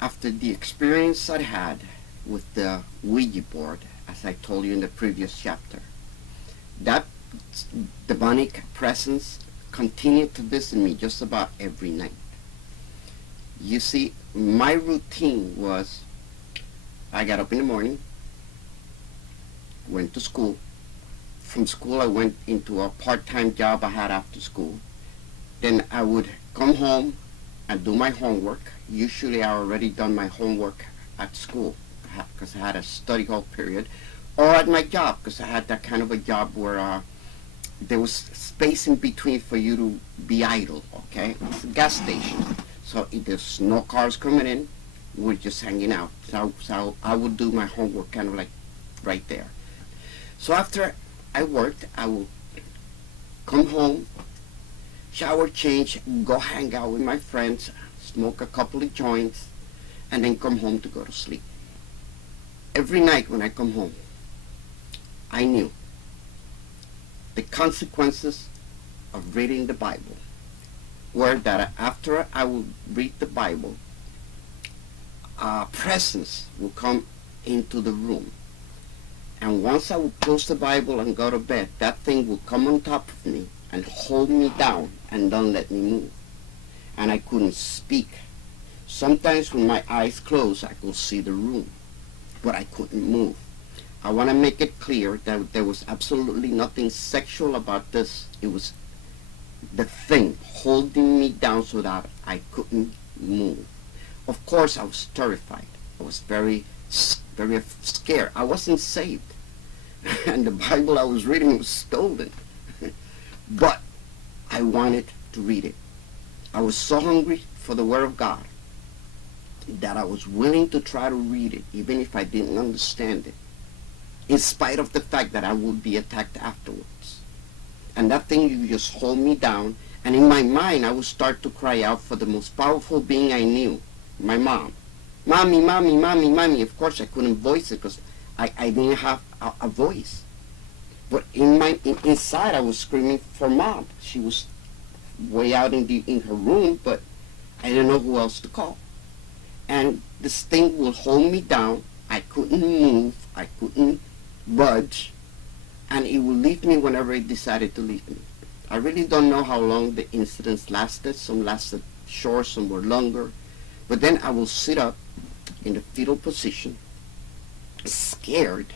After the experience I had with the Ouija board, as I told you in the previous chapter, that demonic presence continued to visit me just about every night. You see, my routine was I got up in the morning, went to school. From school I went into a part-time job I had after school. Then I would come home and do my homework. Usually I already done my homework at school because I had a study hall period, or at my job because I had that kind of a job where there was space in between for you to be idle, okay? It's a gas station. So if there's no cars coming in, we're just hanging out. So I would do my homework kind of like right there. So after I worked, I would come home, shower, change, go hang out with my friends, smoke a couple of joints, and then come home to go to sleep. Every night when I come home, I knew the consequences of reading the Bible were that after I would read the Bible, a presence would come into the room. And once I would close the Bible and go to bed, that thing would come on top of me and hold me down and don't let me move. And I couldn't speak. Sometimes when my eyes closed, I could see the room, but I couldn't move. I want to make it clear that there was absolutely nothing sexual about this. It was the thing holding me down so that I couldn't move. Of course, I was terrified. I was very scared. I wasn't saved. And the Bible I was reading was stolen. But I wanted to read it. I was so hungry for the Word of God that I was willing to try to read it, even if I didn't understand it, in spite of the fact that I would be attacked afterwards. And that thing would just hold me down, and in my mind I would start to cry out for the most powerful being I knew, my mom. Mommy, mommy, mommy, mommy. Of course I couldn't voice it because I didn't have a voice. But inside I was screaming for Mom. She was way out in her room, but I didn't know who else to call. And this thing would hold me down. I couldn't move. I couldn't budge. And it would leave me whenever it decided to leave me. I really don't know how long the incidents lasted. Some lasted short, some were longer. But then I will sit up in the fetal position, scared,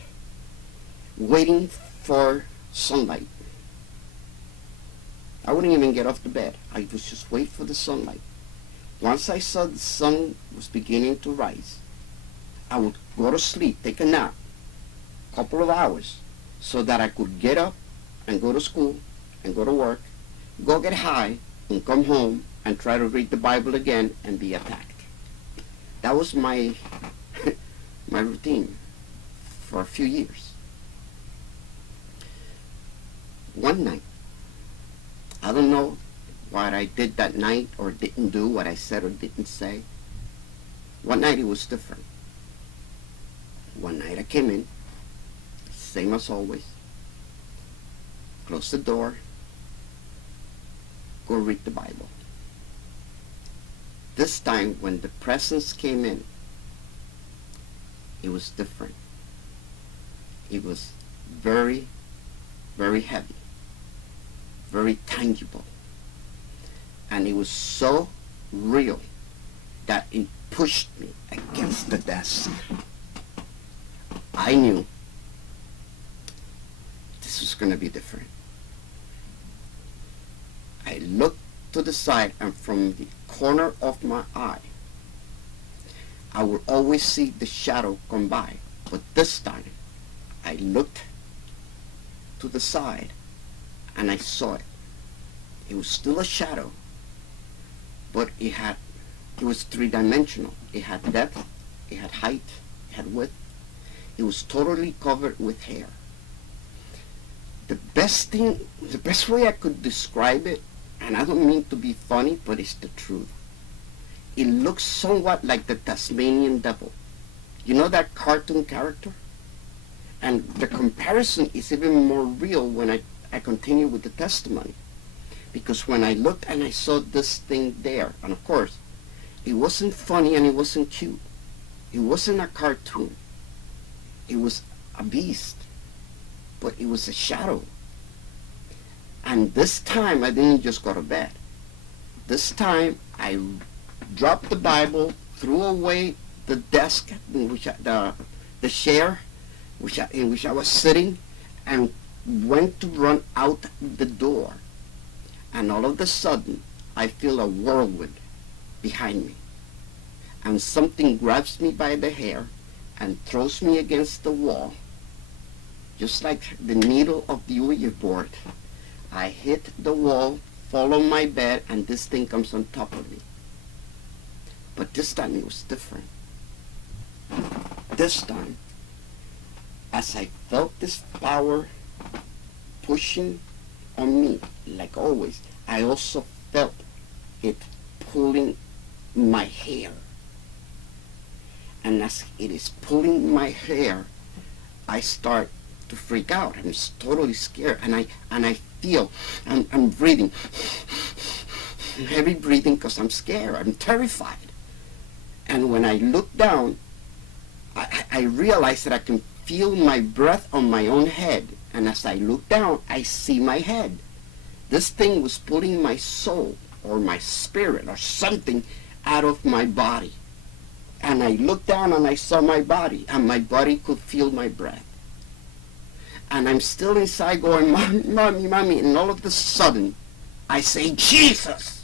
waiting for sunlight. I wouldn't even get off the bed. I would just wait for the sunlight. Once I saw the sun was beginning to rise, I would go to sleep, take a nap, a couple of hours, so that I could get up and go to school and go to work, go get high, and come home and try to read the Bible again and be attacked. That was my my routine for a few years. One night, I don't know what I did that night or didn't do, what I said or didn't say. One night it was different. One night I came in, same as always, close the door, go read the Bible. This time when the presence came in, it was different. It was very, very heavy, very tangible. And it was so real that it pushed me against the desk. I knew this was going to be different. I looked to the side, and from the corner of my eye, I would always see the shadow come by. But this time, I looked to the side, and I saw it. It was still a shadow, but it was three-dimensional. It had depth, it had height, it had width. It was totally covered with hair. The best way I could describe it, and I don't mean to be funny, but it's the truth. It looks somewhat like the Tasmanian devil. You know that cartoon character? And the comparison is even more real when I continue with the testimony. Because when I looked and I saw this thing there, and of course, It wasn't funny and it wasn't cute. It wasn't a cartoon. It was a beast, but it was a shadow. And this time I didn't just go to bed. This time I dropped the Bible, threw away the desk in which the chair in which I was sitting, and went to run out the door. And all of a sudden I feel a whirlwind behind me, and something grabs me by the hair and throws me against the wall, just like the needle of the Ouija board. I hit the wall, fall on my bed, and this thing comes on top of me. But this time it was different. This time, as I felt this power pushing on me, like always, I also felt it pulling my hair. And as it is pulling my hair, I start to freak out. I'm totally scared, and I feel I'm breathing, heavy breathing, because I'm scared. I'm terrified. And when I look down, I realize that I can feel my breath on my own head. And as I look down, I see my head. This thing was pulling my soul or my spirit or something out of my body. And I looked down and I saw my body, and my body could feel my breath. And I'm still inside going, "Mommy, Mommy, Mommy," and all of a sudden, I say, "Jesus!"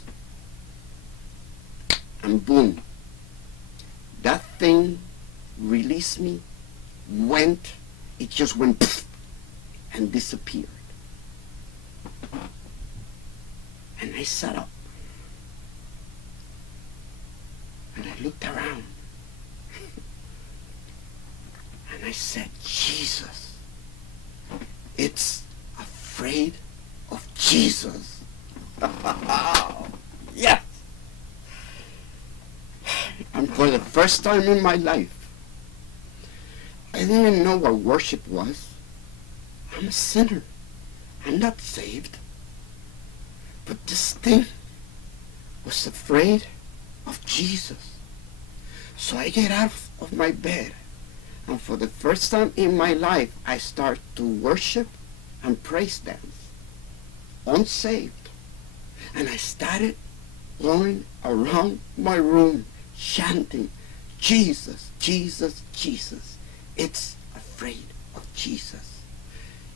And boom, that thing released me, it just went pfft, and disappeared. And I sat up, and I looked around, and I said, "Jesus, it's afraid of Jesus." Yes! And for the first time in my life, I didn't even know what worship was. I'm a sinner. I'm not saved. But this thing was afraid of Jesus. So I get out of my bed, and for the first time in my life, I start to worship and praise dance, unsaved. And I started going around my room chanting, "Jesus, Jesus, Jesus, it's afraid of Jesus.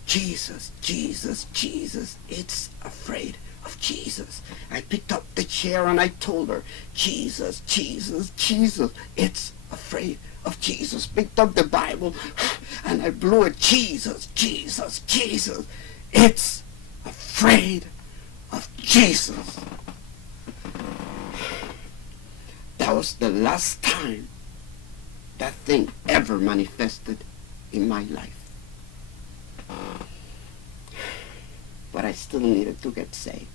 Jesus, Jesus, Jesus, it's afraid of Jesus." I picked up the chair and I told her, "Jesus, Jesus, Jesus, it's afraid of Jesus." Picked up the Bible and I blew it, "Jesus, Jesus, Jesus, it's afraid of Jesus." That was the last time that thing ever manifested in my life. But I still needed to get saved.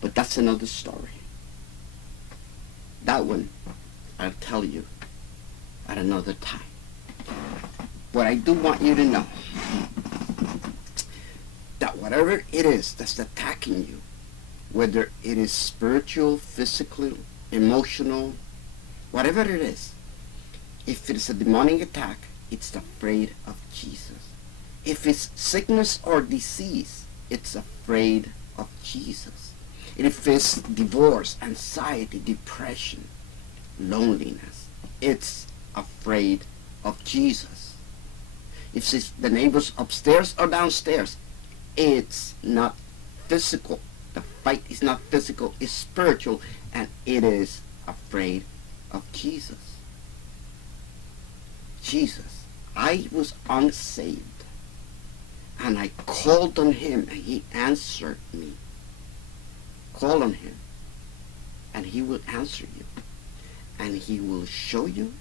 But that's another story. That one I'll tell you at another time. But I do want you to know that whatever it is that's attacking you, whether it is spiritual, physical, emotional, whatever it is, if it's a demonic attack, it's afraid of Jesus. If it's sickness or disease, it's afraid of Jesus. If it's divorce, anxiety, depression, loneliness, it's afraid of Jesus. If it's the neighbors upstairs or downstairs, it's not physical. The fight is not physical, it's spiritual, and it is afraid of Jesus. Jesus, I was unsaved, and I called on him, and he answered me. Call on him, and he will answer you, and he will show you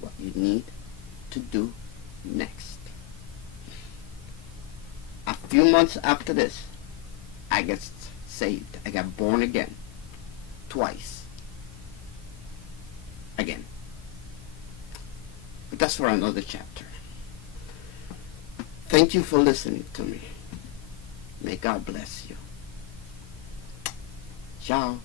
what you need to do next. A few months after this, I got saved. I got born again. Twice. Again. But that's for another chapter. Thank you for listening to me. May God bless you. Ciao.